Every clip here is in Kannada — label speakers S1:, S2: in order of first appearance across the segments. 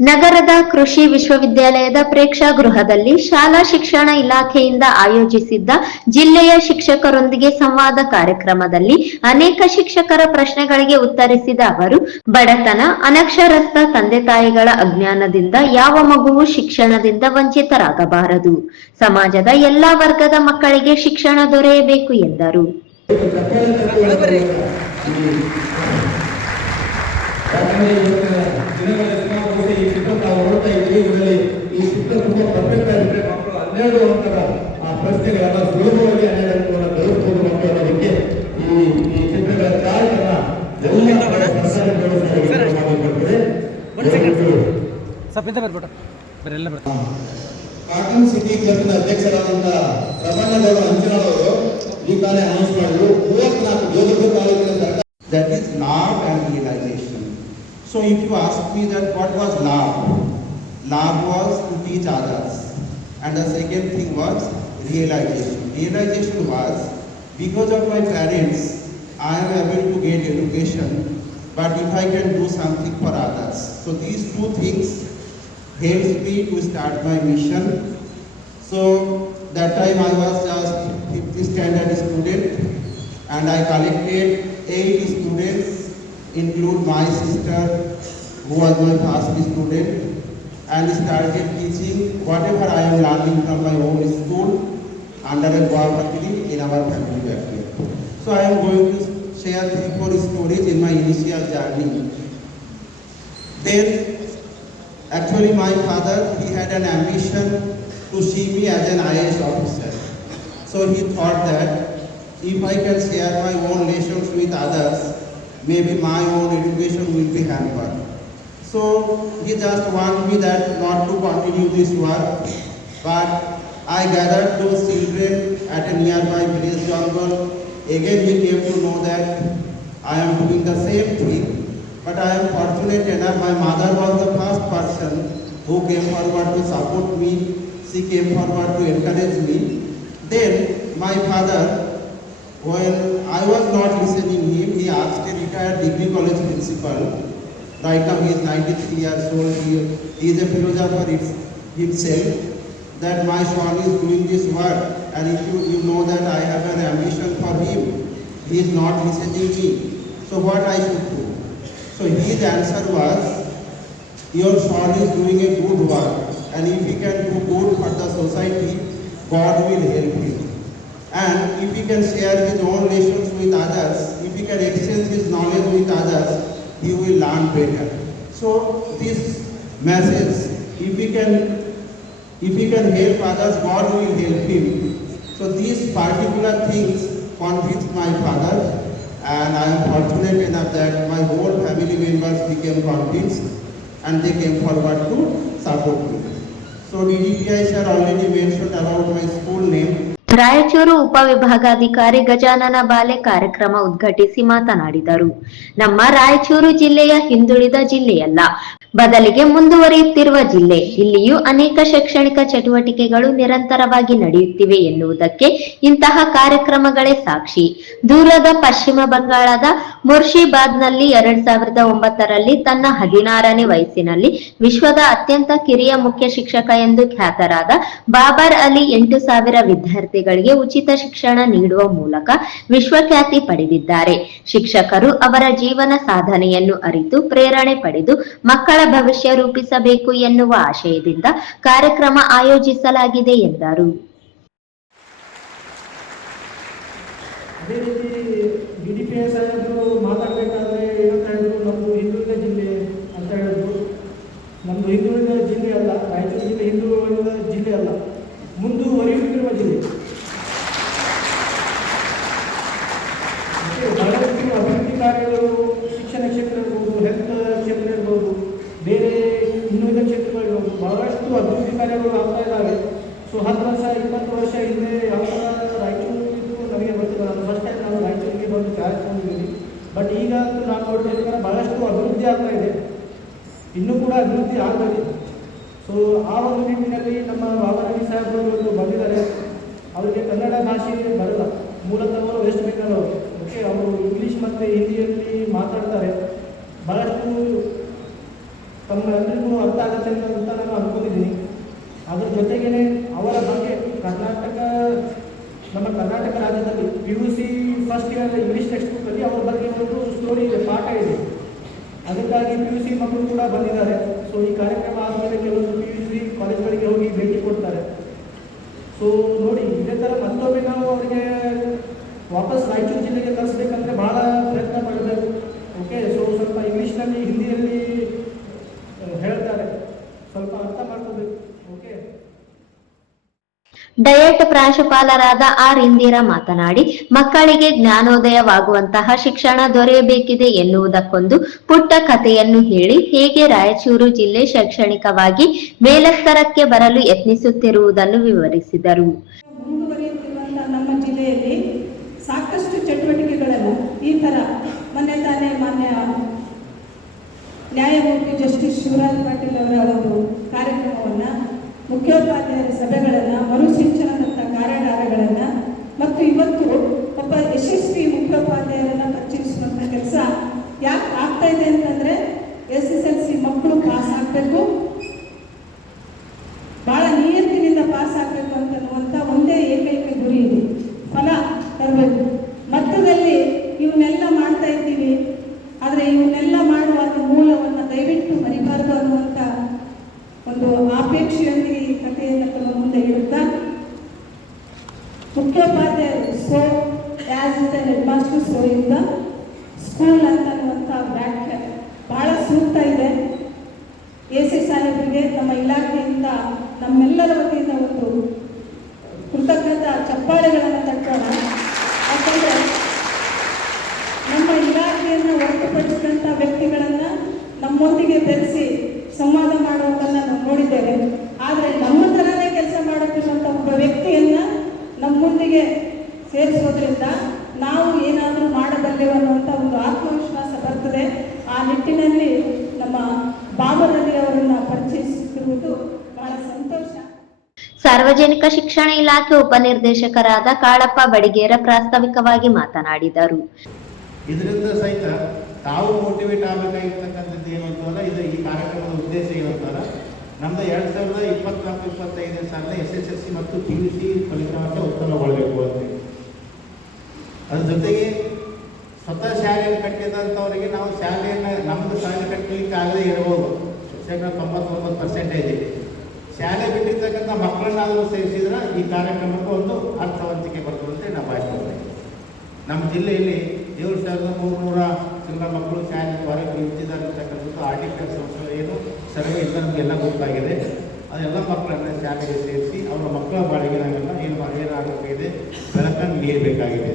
S1: ನಗರದ ಕೃಷಿ ವಿಶ್ವವಿದ್ಯಾಲಯದ ಪ್ರೇಕ್ಷಾ ಗೃಹದಲ್ಲಿ ಶಾಲಾ ಶಿಕ್ಷಣ ಇಲಾಖೆಯಿಂದ ಆಯೋಜಿಸಿದ್ದ ಜಿಲ್ಲೆಯ ಶಿಕ್ಷಕರೊಂದಿಗೆ ಸಂವಾದ ಕಾರ್ಯಕ್ರಮದಲ್ಲಿ ಅನೇಕ ಶಿಕ್ಷಕರ ಪ್ರಶ್ನೆಗಳಿಗೆ ಉತ್ತರಿಸಿದ ಅವರು, ಬಡತನ, ಅನಕ್ಷರಸ್ಥ ತಂದೆ ತಾಯಿಗಳ ಅಜ್ಞಾನದಿಂದ ಯಾವ ಮಗುವು ಶಿಕ್ಷಣದಿಂದ ವಂಚಿತರಾಗಬಾರದು. ಸಮಾಜದ ಎಲ್ಲಾ ವರ್ಗದ ಮಕ್ಕಳಿಗೆ ಶಿಕ್ಷಣ ದೊರೆಯಬೇಕು ಎಂದರು
S2: ಯಾಕಂದ್ರೆ ಇವತ್ತಿನ ದಿನಗಳಲ್ಲಿ ನಾವು ನೋಡಿ ಈ ಚಿತ್ರ ನಾವು ನೋಡ್ತಾ ಇದ್ದೀವಿ ಇದರಲ್ಲಿ ಈ ತುಂಬಾ ಪರ್ಫೆಕ್ಟ್ ಆಗಿದ್ರೆ ಮಕ್ಕಳು ಹನ್ನೆರಡು ಅಂತರ ಆ ಪ್ರಶ್ನೆಗಳನ್ನ ಸುಲಭವಾಗಿ ಹನ್ನೆರಡು ಮಕ್ಕಳು ಅನ್ನೋದಕ್ಕೆ ಈ ಈ ಎಲ್ಲ
S3: ಎಲ್ಲ ಬಿಡು
S2: ಕಾಟನ್ ಸಿಟಿ ಕ್ಲಬ್ನ ಅಧ್ಯಕ್ಷರಾದಂತ ಪ್ರಮಾಣಗೌಡ ಅಂಜನಾಳ್ ಅವರು ಈ ಕಾಲೇ ಅನೌನ್ಸ್ ಮಾಡಿದ್ರು. ಮೂವತ್ನಾಲ್ಕು ಜೋಧಪುರ ತಾಲೂಕಿನ ಸರ್ಕಾರ
S4: is not an and realization. If you ask me that what was not love was to teach others. And the second thing was realization. Realization was because of my parents, I am able to get education, but if I can do something for others. So these two things helps me to start my mission. So that time I was just 50 standard student and I collected eight students, include my sister who was my first student and started teaching whatever I am learning from my own school under a cooperative in our family backyard. So I am going to share three, four stories in my initial journey. Then Actually, my father, he had an ambition to see me as an IAS officer. So he thought that if I can share my own lessons with others, maybe my own education will be hampered. So he just warned me that not to continue this work, but I gathered those children at a nearby village jungle. Again, he came to know that I am doing the same thing. But I am fortunate enough, my mother was the first person who came forward to support me. She came forward to encourage me. Then my father, when I was not listening him, he asked a retired degree college principal. Right now he is 93 years old. He, he is a philosopher himself. That my son is doing this work, and if you, you know that I have an ambition for him, he is not listening me. So what I should do? So his answer was, your son is doing a good work and if he can do good for the society, God will help him. And if he can share his own lessons with others, if he can exchange his knowledge with others, he will learn better. So this message, if he can, if he can help others, God will help him. So these particular things convinced my father and I am fortunate enough that my whole family members became convinced and they came forward to support me. So DDPI sir already mentioned about my school name.
S1: Raichur ಉಪವಿಭಾಗಾಧಿಕಾರಿ ಗಜಾನನ ಬಾಲೆ ಕಾರ್ಯಕ್ರಮ ಉದ್ಘಾಟಿಸಿ ಮಾತನಾಡಿದರು. ನಮ್ಮ ರಾಯಚೂರು ಜಿಲ್ಲೆಯ ಹಿಂದುಳಿದ ಜಿಲ್ಲೆಯಲ್ಲ. ಬದಲಿಗೆ ಮುಂದುವರಿಯುತ್ತಿರುವ ಜಿಲ್ಲೆ. ಇಲ್ಲಿಯೂ ಅನೇಕ ಶೈಕ್ಷಣಿಕ ಚಟುವಟಿಕೆಗಳು ನಿರಂತರವಾಗಿ ನಡೆಯುತ್ತಿವೆ ಎನ್ನುವುದಕ್ಕೆ ಇಂತಹ ಕಾರ್ಯಕ್ರಮಗಳೇ ಸಾಕ್ಷಿ. ದೂರದ ಪಶ್ಚಿಮ ಬಂಗಾಳದ ಮುರ್ಷಿಬಾದ್ನಲ್ಲಿ ಎರಡ್ ಸಾವಿರದ ಒಂಬತ್ತರಲ್ಲಿ ತನ್ನ ಹದಿನಾರನೇ ವಯಸ್ಸಿನಲ್ಲಿ ವಿಶ್ವದ ಅತ್ಯಂತ ಕಿರಿಯ ಮುಖ್ಯ ಶಿಕ್ಷಕ ಎಂದು ಖ್ಯಾತರಾದ ಬಾಬರ್ ಅಲಿ ಎಂಟು ಸಾವಿರ ವಿದ್ಯಾರ್ಥಿಗಳಿಗೆ ಉಚಿತ ಶಿಕ್ಷಣ ನೀಡುವ ಮೂಲಕ ವಿಶ್ವಖ್ಯಾತಿ ಪಡೆದಿದ್ದಾರೆ. ಶಿಕ್ಷಕರು ಅವರ ಜೀವನ ಸಾಧನೆಯನ್ನು ಅರಿತು ಪ್ರೇರಣೆ ಪಡೆದು ಮಕ್ಕಳ ಭವಿಷ್ಯ ರೂಪಿಸಬೇಕು ಎನ್ನುವ ಆಶಯದಿಂದ ಕಾರ್ಯಕ್ರಮ ಆಯೋಜಿಸಲಾಗಿದೆ ಎಂದರು.
S2: ಅದೇ ರೀತಿ ಡಿ ಡಿ ಪಿ ಎಸ್ ಸಾಹೇಬರು ಮಾತಾಡಬೇಕಾದ್ರೆ ಏನಂತ ಹೇಳಿದ್ರು ನಮ್ಮದು ಹಿಂದುಳಿದ ಜಿಲ್ಲೆ ಅಂತ ಹೇಳಿದ್ರು ನಮ್ಮದು ಹಿಂದುಳಿದ ಜಿಲ್ಲೆ ಅಲ್ಲ ರಾಯಚೂರು ಜಿಲ್ಲೆ ಹಿಂದುಳಿದ ಜಿಲ್ಲೆ ಅಲ್ಲ ಮುಂದುವರಿಯುತ್ತಿರುವ ಜಿಲ್ಲೆ ಮತ್ತೆ ಬಹಳಷ್ಟು ಅಭಿವೃದ್ಧಿ ಕಾರ್ಯಗಳು ಶಿಕ್ಷಣ ಕ್ಷೇತ್ರ ಇರ್ಬೋದು ಹೆಲ್ತ್ ಕ್ಷೇತ್ರ ಇರ್ಬೋದು ಬೇರೆ ಇನ್ನುಳಿದ ಕ್ಷೇತ್ರಗಳಿರ್ಬೋದು ಬಹಳಷ್ಟು ಅಭಿವೃದ್ಧಿ ಕಾರ್ಯಗಳು ಆಗ್ತಾ ಇದ್ದಾವೆ. ಸೊ ಹತ್ತು ವರ್ಷ, ಇಪ್ಪತ್ತು ವರ್ಷ ಹಿಂದೆ ಯಾವ ಥರ ರಾಯಚೂರು ಇತ್ತು ನಮಗೆ ಬರ್ತಿಲ್ಲ ನಾನು ಫಸ್ಟ್ ಟೈಮ್ ನಾನು ರಾಯಚೂರಿಗೆ ಬಂದು ಕಾರ್ಯಕ್ರಮದಲ್ಲಿ. ಬಟ್ ಈಗ ನಾನು ನೋಡ್ತಿದ್ರೆ ಬಹಳಷ್ಟು ಅಭಿವೃದ್ಧಿ ಆಗ್ತಾ ಇದೆ. ಇನ್ನೂ ಕೂಡ ಅಭಿವೃದ್ಧಿ ಆಗಬೇಕು. ಸೊ ಆ ಒಂದು ನಿಟ್ಟಿನಲ್ಲಿ ನಮ್ಮ ಬಾಬಾರಾಣಿ ಸಾಹೇಬರು ಇವತ್ತು ಬಂದಿದ್ದಾರೆ. ಅವರಿಗೆ ಕನ್ನಡ ಭಾಷೆ ಬರಲ್ಲ. ಮೂಲತಃ ಅವರು ವೆಸ್ಟ್ ಬೆಂಗಾಲ್ ಅವರು. ಓಕೆ ಅವರು ಇಂಗ್ಲೀಷ್ ಮತ್ತು ಹಿಂದಿಯಲ್ಲಿ ಮಾತಾಡ್ತಾರೆ. ಬಹಳಷ್ಟು ತಮ್ಮ ಎಲ್ಲರಿಗೂ ಅರ್ಥ ಆಗುತ್ತೆ ಅಂತ ನಾನು ಅನ್ಕೊಂಡಿದ್ದೀನಿ. ಅದ್ರ ಜೊತೆಗೇನೆ ಅವರ ಬಗ್ಗೆ ಕರ್ನಾಟಕ, ನಮ್ಮ ಕರ್ನಾಟಕ ರಾಜ್ಯದಲ್ಲಿ P U C first year English text ಬುಕ್ಕಲ್ಲಿ ಅವರ ಬಗ್ಗೆ ಒಂದು ಸ್ಟೋರಿ ಇದೆ, ಪಾಠ ಇದೆ. ಅದಕ್ಕಾಗಿ ಪಿ ಯು ಸಿ ಮಕ್ಕಳು ಕೂಡ ಬಂದಿದ್ದಾರೆ. ಸೊ ಈ ಕಾರ್ಯಕ್ರಮ ಆದಮೇಲೆ ಕೆಲವೊಂದು ಪಿ ಯು ಸಿ ಕಾಲೇಜ್ಗಳಿಗೆ ಹೋಗಿ ಭೇಟಿ ಕೊಡ್ತಾರೆ. ಸೊ ನೋಡಿ, ಇದೇ ಥರ ಮತ್ತೊಮ್ಮೆ ನಾವು ಅವರಿಗೆ ವಾಪಸ್ ರಾಯಚೂರು ಜಿಲ್ಲೆಗೆ ಕಳಿಸ್ಬೇಕಂದ್ರೆ ಬಹಳ ಪ್ರಯತ್ನ ಪಡಬೇಕು ಓಕೆ ಸೊ ಸ್ವಲ್ಪ ಇಂಗ್ಲೀಷ್ನಲ್ಲಿ ಹಿಂದಿಯಲ್ಲಿ ಆ, ಹೇಳ್ತಾರೆ ಸ್ವಲ್ಪ ಅರ್ಥ ಮಾಡ್ಕೋಬೇಕು ಓಕೆ
S1: ಡಯಟ್ ಪ್ರಾಂಶುಪಾಲರಾದ ಆರ್ ಇಂದಿರಾ ಮಾತನಾಡಿ, ಮಕ್ಕಳಿಗೆ ಜ್ಞಾನೋದಯವಾಗುವಂತಹ ಶಿಕ್ಷಣ ದೊರೆಯಬೇಕಿದೆ ಎನ್ನುವುದಕ್ಕೊಂದು ಪುಟ್ಟ ಕಥೆಯನ್ನು ಹೇಳಿ, ಹೇಗೆ ರಾಯಚೂರು ಜಿಲ್ಲೆ ಶೈಕ್ಷಣಿಕವಾಗಿ ಮೇಲಸ್ತರಕ್ಕೆ ಬರಲು ಯತ್ನಿಸುತ್ತಿರುವುದನ್ನು ವಿವರಿಸಿದರು.
S5: ನಮ್ಮ ಜಿಲ್ಲೆಯಲ್ಲಿ ಸಾಕಷ್ಟು ಚಟುವಟಿಕೆಗಳನ್ನು ಈ ಥರ ಮೊನ್ನೆ ತಾನೇ ಮಾನ್ಯ ನ್ಯಾಯಮೂರ್ತಿ ಜಸ್ಟಿಸ್ ಶಿವರಾಜ್ ಪಾಟೀಲ್ ಅವರ ಒಂದು ಕಾರ್ಯಕ್ರಮವನ್ನು ಮುಖ್ಯೋಪಾಧ್ಯಾಯರ ಸಭೆಗಳನ್ನು ಮರುಸಿಂಚನದಂಥ ಕಾರ್ಯಾಗಾರಗಳನ್ನು ಮತ್ತು ಇವತ್ತು ಒಬ್ಬ ಯಶಸ್ವಿ ಮುಖ್ಯೋಪಾಧ್ಯಾಯರನ್ನು ಪರಿಚಯಿಸುವಂಥ ಕೆಲಸ ಯಾಕೆ ಆಗ್ತಾ ಇದೆ ಅಂತಂದರೆ ಮುಖ್ಯೋಪಾಧ್ಯಾಯರು so as the head master so in the school ಅಂತನ್ನುವಂಥ ವ್ಯಾಖ್ಯೆ. ಬಹಳ ಸೂಕ್ತ ಇದೆ. ಎ ಸಿ ಸಾಹೇಬರಿಗೆ ನಮ್ಮ ಇಲಾಖೆಯಿಂದ, ನಮ್ಮೆಲ್ಲರ ವತಿಯಿಂದ ಒಂದು ಕೃತಜ್ಞತ ಚಪ್ಪಾಳೆಗಳನ್ನು ತಟ್ಟೋಣ. ಯಾಕಂದರೆ ನಮ್ಮ ಇಲಾಖೆಯನ್ನು ಹೊರತುಪಡಿಸಿದಂಥ ವ್ಯಕ್ತಿಗಳನ್ನು ನಮ್ಮೊಂದಿಗೆ ಬೆರೆಸಿ ಸಂವಾದ ಮಾಡುವುದನ್ನು ನಾವು ನೋಡಿದ್ದೇವೆ ಆದರೆ ನಮ್ಮ ಥರನೇ ಕೆಲಸ ಮಾಡುತ್ತಿರುವಂಥ ಒಬ್ಬ ವ್ಯಕ್ತಿಯನ್ನು ನಮ್ಮೊಂದಿಗೆ ಸೇರಿಸೋದ್ರಿಂದ ನಾವು ಏನಾದರೂ ಮಾಡಬಲ್ಲೆವು ಅನ್ನುವಂಥ ಒಂದು ಆತ್ಮವಿಶ್ವಾಸ ಬರ್ತದೆ ಆ ನಿಟ್ಟಿನಲ್ಲಿ ನಮ್ಮ ಬಾಬರ್ ಅಲಿ ಅವರನ್ನು ಪರಿಚಯಿಸುತ್ತಿರುವುದು ಬಹಳ ಸಂತೋಷ
S1: ಸಾರ್ವಜನಿಕ ಶಿಕ್ಷಣ ಇಲಾಖೆ ಉಪನಿರ್ದೇಶಕರಾದ ಕಾಳಪ್ಪ ಬಡಿಗೇರ ಪ್ರಾಸ್ತಾವಿಕವಾಗಿ ಮಾತನಾಡಿದರು.
S6: ಇದರಿಂದ ಸಹಿತ ತಾವು ಮೋಟಿವೇಟ್ ಆಗಬೇಕಾಗಿರ್ತಕ್ಕಂಥದ್ದು ಏನು ಅಂತಂದ್ರೆ ಇದು ಈ ಕಾರ್ಯಕ್ರಮದ ಉದ್ದೇಶ ಏನು ಅಂತಂದ್ರೆ ನಮ್ದು ಎರಡು ಸಾವಿರದ ಇಪ್ಪತ್ನಾಲ್ಕು, ಇಪ್ಪತ್ತೈದನೇ ಸಾಲಿನ ಎಸ್ ಎಸ್ ಎಲ್ ಸಿ ಮತ್ತು ಪಿ ಯು ಸಿ ಫಲಿತಾಂಶ ಉತ್ಪನ್ನಗೊಳ್ಳಬೇಕು ಅಂತ. ಅದ್ರ ಜೊತೆಗೆ ಸ್ವತಃ ಶಾಲೆಯನ್ನು ಕಟ್ಟಿದಂಥವರಿಗೆ ನಾವು ಶಾಲೆಯನ್ನು ನಮ್ದು ಶಾಲೆ ಕಟ್ಟಲಿಕ್ಕೆ ಆಗದೇ ಇರಬಹುದು. ಶೇಕಡ ತೊಂಬತ್ತೊಂಬತ್ತು ಪರ್ಸೆಂಟೇಜ್ ಶಾಲೆ ಬಿಟ್ಟಿರ್ತಕ್ಕಂಥ ಮಕ್ಕಳನ್ನಾದರೂ ಸೇರಿಸಿದ್ರೆ ಈ ಕಾರ್ಯಕ್ರಮಕ್ಕೆ ಒಂದು ಅರ್ಥವಂತಿಕೆ ಬರ್ತದೆ ಅಂತ ನಾವು ಭಾವಿಸ್ತಾ ನಮ್ಮ ಜಿಲ್ಲೆಯಲ್ಲಿ ಏಳು ಸಾವಿರದ ಮೂರುನೂರ ಚಿಲ್ಲರ ಮಕ್ಕಳು ಶಾಲೆ ಹೊರಗೆ ನಿಂತಿದ್ದಾರೆ ಅಂತಕ್ಕಂಥದ್ದು ಆರ್ಟಿಕಲ್ ಸಂಸ್ಥೆ ಏನು, ಸರ್ವೆ ಇಲ್ಲ ನಮಗೆಲ್ಲ ಗೊತ್ತಾಗಿದೆ. ಅದೆಲ್ಲ ಮಕ್ಕಳನ್ನ ಶಾಲೆಗೆ ಸೇರಿಸಿ, ಅವರ ಮಕ್ಕಳ ಬಾಳಿಗೆ ನಾವೆಲ್ಲ ಏನು ಏನಾಗಬೇಕಿದೆ ಬೆಳಕನ್ನು ನೀಡಬೇಕಾಗಿದೆ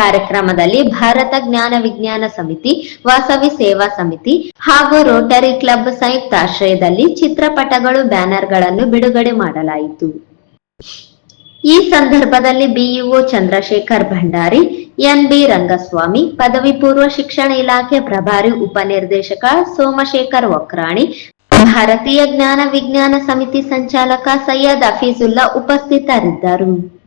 S1: ಕಾರ್ಯಕ್ರಮದಲ್ಲಿ ಭಾರತ ಜ್ಞಾನ ವಿಜ್ಞಾನ ಸಮಿತಿ, ವಾಸವಿ ಸೇವಾ ಸಮಿತಿ ಹಾಗೂ ರೋಟರಿ ಕ್ಲಬ್ ಸಂಯುಕ್ತ ಆಶ್ರಯದಲ್ಲಿ ಚಿತ್ರಪಟಗಳು, ಬ್ಯಾನರ್ಗಳನ್ನು ಬಿಡುಗಡೆ ಮಾಡಲಾಯಿತು. ಈ ಸಂದರ್ಭದಲ್ಲಿ BEO Chandrashekhar Bhandari N B Rangaswamy, ಪದವಿ ಪೂರ್ವ ಶಿಕ್ಷಣ ಇಲಾಖೆ ಪ್ರಭಾರಿ ಉಪನಿರ್ದೇಶಕ ಸೋಮಶೇಖರ್ ವಕ್ರಾಣಿ, ಭಾರತೀಯ ಜ್ಞಾನ ವಿಜ್ಞಾನ ಸಮಿತಿ ಸಂಚಾಲಕ ಸೈಯದ್ ಹಫೀಜುಲ್ಲಾ ಉಪಸ್ಥಿತರಿದ್ದರು.